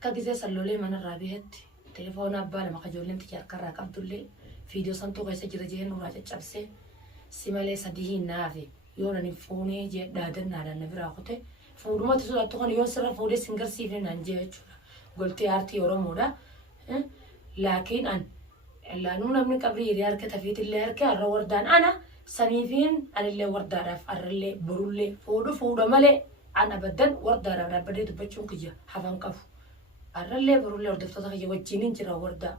akka gisee salloolee manarraa bihetti telefoona abbaa lama kajoolleen xiyyaar karraa qabdullee fiidiyoo santuu keessa jira jeen nurraa caccabsee si malee sadii hin naafe yoo nani fuunee jee dhaadannaadhaan na biraa kute fuudhumatti sodaattu kan yoon sirra fuudhee sin garsiifne naan jee jechuudha goltee aartii Oromoodha. Laakiin an laanuu namni qabrii hiriyaa harka tafiitillee harka har'a wardaan ana saniifiin anillee wardaadhaaf har'allee borullee fuudha malee an abaddan wardaadhaaf dhaabbadee dubbachuun kiyya hafan qabu. Arrallee borullee hordoftoota kiyya wajjiniin jira wardaa.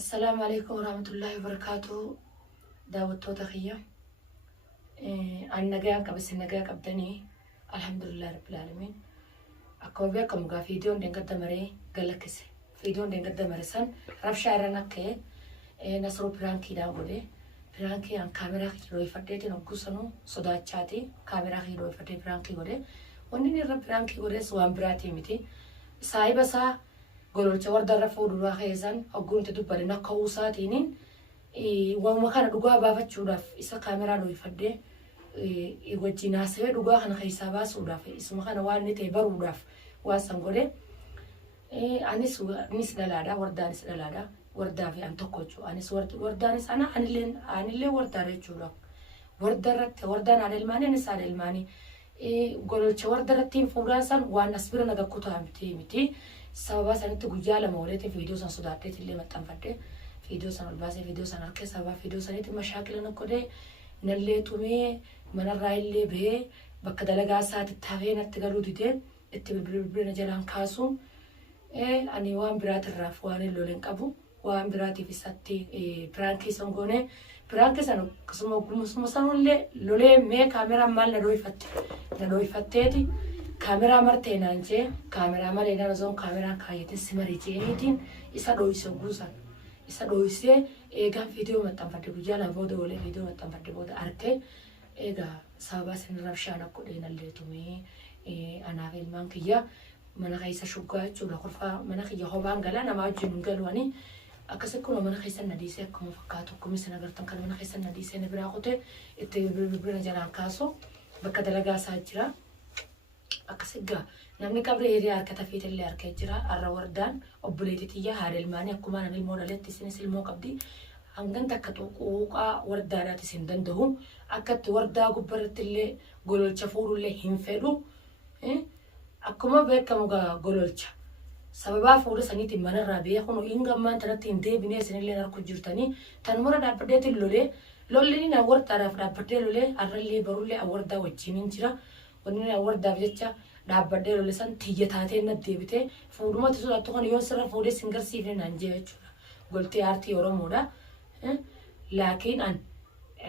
Assalaamu alaikum warahmatullahi wabarakatuh. Daawwattoota kiyya. An nagaa qabasi nagaa qabdanii alhamdulillah rabbil alamin. Akkuma beekamu gaa fiidiyoon deengada maree galakkise. Fiidiyoon deengada mare san rabshaa irra nakkee nasruu piraankiidhaan godhe. Piraankii an kaameraa hidhooyfadheetiin hogguusanuu sodaachaati. Kaameraa hidhooyfadhee piraankii godhe. Wanni inni irra piraankii godhes waan biraatii miti. Saahiba isaa gololcha wardarra fuudhuraa keessan hogguunti dubbadhe nakka uusaatiin waanuma kana dhugaa baafachuudhaaf isa kaameraa hidhooyfadhee wajjin haasawee dhugaa kana keessaa baasuudhaaf isuma kana waan inni ta'e baruudhaaf waan san godhe. Anis dhalaadha wardaanis dhalaadha wardaa fi an tokko jechuudha. Anis wardaanis anillee wardaadha jechuudha. Wardarratti wardaan haadha ilmaanii anis haadha ilmaanii. Gololcha wardarratti fuudhaan san waan as bira naga kutaa miti. Sababa sanitti guyyaa lama walitti fiidiyoo san sodaadheet illee maxxanfadhe. Fiidiyoo san ol baasee fiidiyoo san harkee sababa fiidiyoo sanitti mashaakila nakkodee nallee tumee manarraa illee bahee bakka dalagaa isaatitti hafee natti galuu didee itti bilbilina jalaan kaasuun ani waan biraatirraaf waan hin loleen qabu waan biraatiif isatti piraankii san goone piraankii san akkasuma sanullee lolee mee kaameraa maal na dhoyfatteeti kaameraa martee naan jee kaameraa malee naan osoon kaameraan kaayyatee si marii jeeniitiin isa dhoyse guusan isa dhoysee eegaan fiidiyoo maxxanfadhe guyyaa lama booda olee fiidiyoo maxxanfadhe booda arkee eegaa sababaa sin rabshaan akka godheenallee tumee anaaf ilmaan kiyya mana keessa shuggaa jechuudha kurfaa mana kiyya hobaan galaa namaa wajjin hin galuwanii akkasii kun mana keessa nadiisee akkuma fakkaatu akkuma isin agartan kan mana keessa nadiisee na biraa kute itti bilbilina jalaan kaasu bakka dalagaa isaa jira akkasii gaa namni qabri hiriyaa harka tafiitillee harkee jira har'a wardaan obboleetii xiyyaa haadha ilmaanii akkuma nan ilmoo dhaleetti isinis ilmoo qabdi hangan takka xuquuqaa wardaadhaati isin danda'u akkatti wardaa gubbarratti illee gololcha fuudhullee hin fedhu. Akkuma beekamu gololcha sababaa fuudha saniitiin manarraa beekunu hingammaan tanatti hin deebinee isinillee harku jirtanii tanumara dhaabbadheetiin lolli na wardaadhaaf dhaabbadhee lolee har'allee barullee wardaa wajjiniin jira wanni wardaaf jecha dhaabbadhee lolee san tiyya taatee na deebitee fuudhumatti sodaattu kan yoon sirra fuudhee sin garsiifne naan jee jechuudha. Goltee aartii Oromoodha. Laakiin an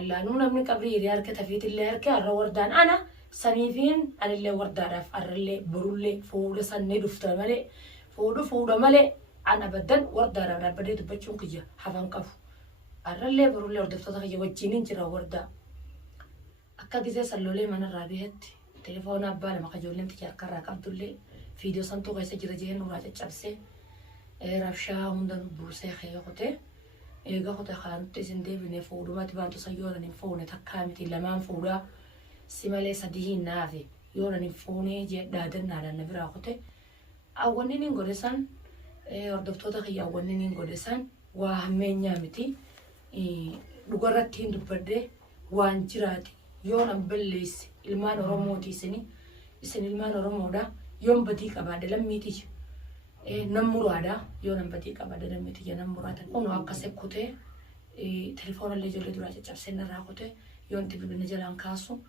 laanuu namni qabrii hiriyaa harka tafiitillee harka har'a wardaan ana saniifiin anillee wardaadhaaf har'allee borullee fuudha sannee dhufta malee fuudha malee an abaddan wardaadhaaf dhaabbadee dubbachuun kiyya hafan qabu. Har'allee borullee hordoftoota kiyya wajjiniin jira wardaa. Akka gisee salloolee manarraa bihetti telefoona abbaa lama kajoolleen xiyyaar karraa qabdullee fiidiyoo santuu keessa jira jeen nurraa caccabsee rabshaa hunda buusee kee kutee eega kutee kaanutti isin deebinee fuudhumatti baantu sayyoolan hin fuune takkaa miti lamaan fuudhaa. Si malee sadii hin naafe yoo nani fuunee jee dhaadannaadhaan na biraa kute awwanni niin godhesan hordoftoota kiyya awwanni niin godhesan waa hammeenyaa miti dhugarratti hin dubbadde waan jiraati yoo nan balleessi ilmaan Oromooti isin ilmaan Oromoodha yoon badii qabaadde lammiiti nan muraadha yoo nan badii qabaadde lammiiti nan muraata kun akka sekkutee telefoonallee ijoollee duraa caccabsee narraa kute yoon itti bilbilina jalaan kaasu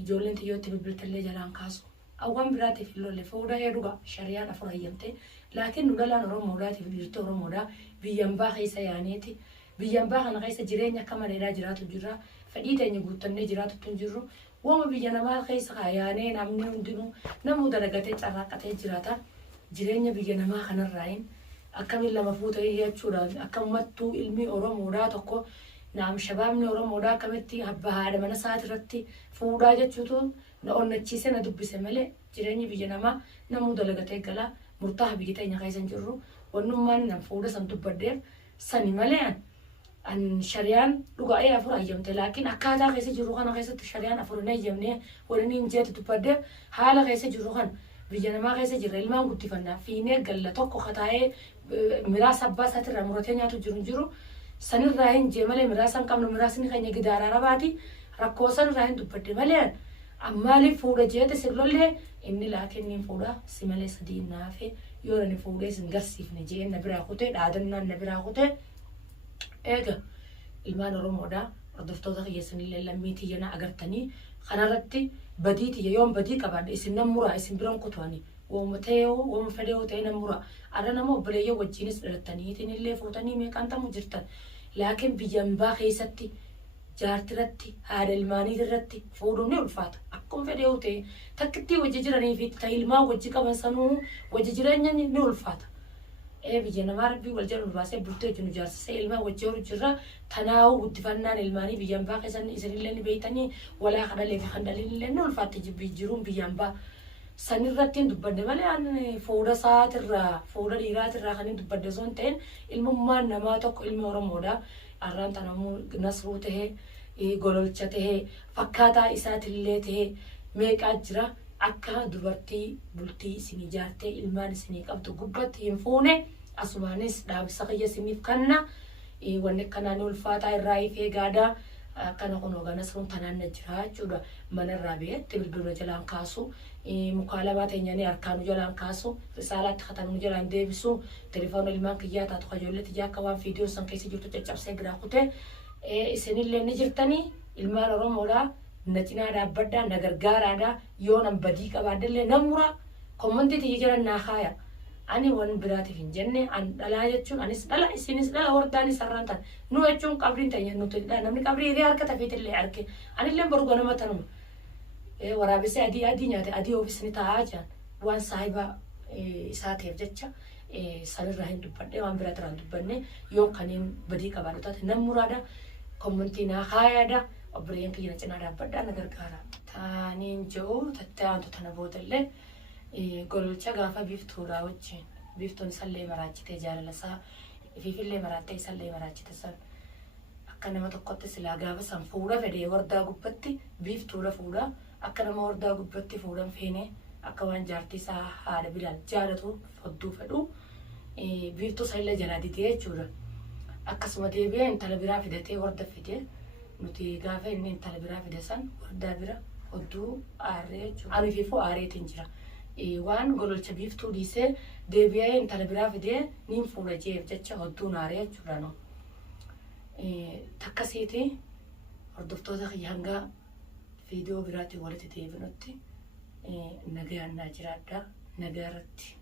ijoolleen tiyyootti bilbiltallee jalaan kaasu awwan biraatiif illolle fuudha heeduga shariyaan afur hayyamte laakiin nu dhalaan Oromoodhaatiif jirtu Oromoodhaa biyyan baa keessa yaaneeti biyyan baa kana keessa jireenya akka maleedhaa jiraatu jirra fedhii teenya guuttannee jiraatutu hin jirru wama biyya namaa keessa yaanee namni hundinuu namuu dalagatee carraaqqatee jiraata jireenya biyya namaa kanarraayin akkamiin lama fuutee jechuudhaan akkamattuu ilmi Oromoodhaa tokko naam shabaabni Oromoodhaa akkamitti abbaa haadha mana isaati irratti fuudhaa jechuutu na onnachiise na dubbise malee jireenyi biyya namaa namuu dalagatee galaa murtaa'a biyya teenya keessa hin jirru wannummaan nam fuudha san dubbaddeef sani malee an shariyaan dhugaa'ee afur hayyamte laakiin akkaataa keessa jirru kana keessatti shariyaan afur hin hayyamne waliin hin jeetu dubbaddeef haala keessa jirru kan biyya namaa keessa jirra ilmaan guddifannaa fiinee galla tokko kataa'ee miraasa abbaa isaatirraa muratee nyaatu jiru sanirraa hin jee malee miraasa hin qabnu miraasni keenya gidaaraa rabaati rakkoo sanirraa hin dubbadde malee ammaaliif fuudha jeete sirlollee inni laakenniin fuudha si malee sadii naafe yoo nani fuudhee sin garsiifne jee na biraa kutee dhaadannaan na biraa kutee eega ilmaan Oromoodhaa hordoftoota kiyyasanillee lammii tiyyana agartanii kanarratti badii tiyya yoon badii qabaadhe isin nan muraa isin biran kutuani wooma fedhee ta'e nan muraa ada nama obboleeyya wajjinis dhalattaniitinillee fuutanii meeqaan tamu jirtan laakiin biyyan baa keessatti jaartirratti haadha ilmaaniitirratti fuudhuun ni ulfaata akkuma fedhee ta'e takkittii wajji jiranii fi ilmaan wajji qaban sanuu wajji jireenya ni ulfaata. Biyya namaa rabbii wal jala baasee bultee wajjin ijaarsisee ilmaa wajji horu jirra tanaa'uu guddifannaan ilmaanii biyyan baa keessan isinillee ni beeytanii walaa kadhalee fi handaliinillee ni ulfaatti jiruun biyyan baa sanirratti hin dubbanne malee fuudha sa'aatirraa fuudha dhiiraatirraa kan hin dubbanne osoo hin ta'in ilmummaan namaa tokko ilma Oromoodhaa arraan tanamuu nasruu tahee gololcha tahee fakkaataa isaatillee tahee meeqaa jira akka dubartii bultii isin ijaartee ilmaan isinii qabdu gubbatti hin fuune asumaanis dhaabsa kiyya isiniif kanna wanni kanaan ulfaataa irraa ifee gaadaa akkana kun hoogana sun tanaan na jira jechuudha manarraa beetti bilbila jalaan kaasu mukaalamaa teenyanii harkaanu jalaan kaasu risaalaatti katanuu jalaan deebisu telefoon ilmaan kiyyaa taatu kajoolletti jaakka waan viidiyoo san keessa jirtu caccabsee biraa kutee isinillee ni jirtanii ilmaan Oromoodhaa na cinaa dhaabbadhaa na gargaaraadhaa yoo nan badii qabaadillee nan muraa kommantii tiyya jiran naa kaaya ani waan biraatiif hin jenne an dhalaa jechuun anis dhala isinis dhala wardaanis sarraan tan nu jechuun qabriin teenya nuti namni qabrii hiree harka tafiitillee arge anillee baru ganama tanuma waraabesee adii nyaate adii oofisni taa'aa jiran waan saahibaa isaa ta'eef jecha sanirraa hin dubbadhe waan biraatirraa hin dubbanne yoo kaniin badii qabaadhu taate nan muraadha kommantii naa kaayaadha obboleeyyan kiyya cinaa dhaabbadhaa na gargaara. Taaniin jiru tattaantu tana boodallee gololcha gaafa biiftuudhaa wajjin biiftuun isallee maraachitee jaalalasaa ifiifillee maraattee isallee maraachite san akka nama tokkotti silaa gaafa san fuudha fedhee wardaa gubbatti biiftuudha fuudha akka nama wardaa gubbatti fuudhan feenee akka waan jaartii isaa haadha bilaan jaalatu fodduu fedhu biiftuu sallee jalaa didee jechuudha. Akkasuma deebi'ee intala biraa fidatee warda fidee nuti gaafa inni intala biraa fide san wardaa bira fodduu aarree jechuudha. Ani fiifuu aareetiin jira. Waan gololcha biiftuu dhiisee deebi'ee intala biraa fidee niin fuudha jeef jecha hodduun aaree jechuudha. Takkasiiti hordoftoota kiyya hanga viidiyoo biraatti walitti deebinutti nagaan naa jiraadhaa nagaa irratti.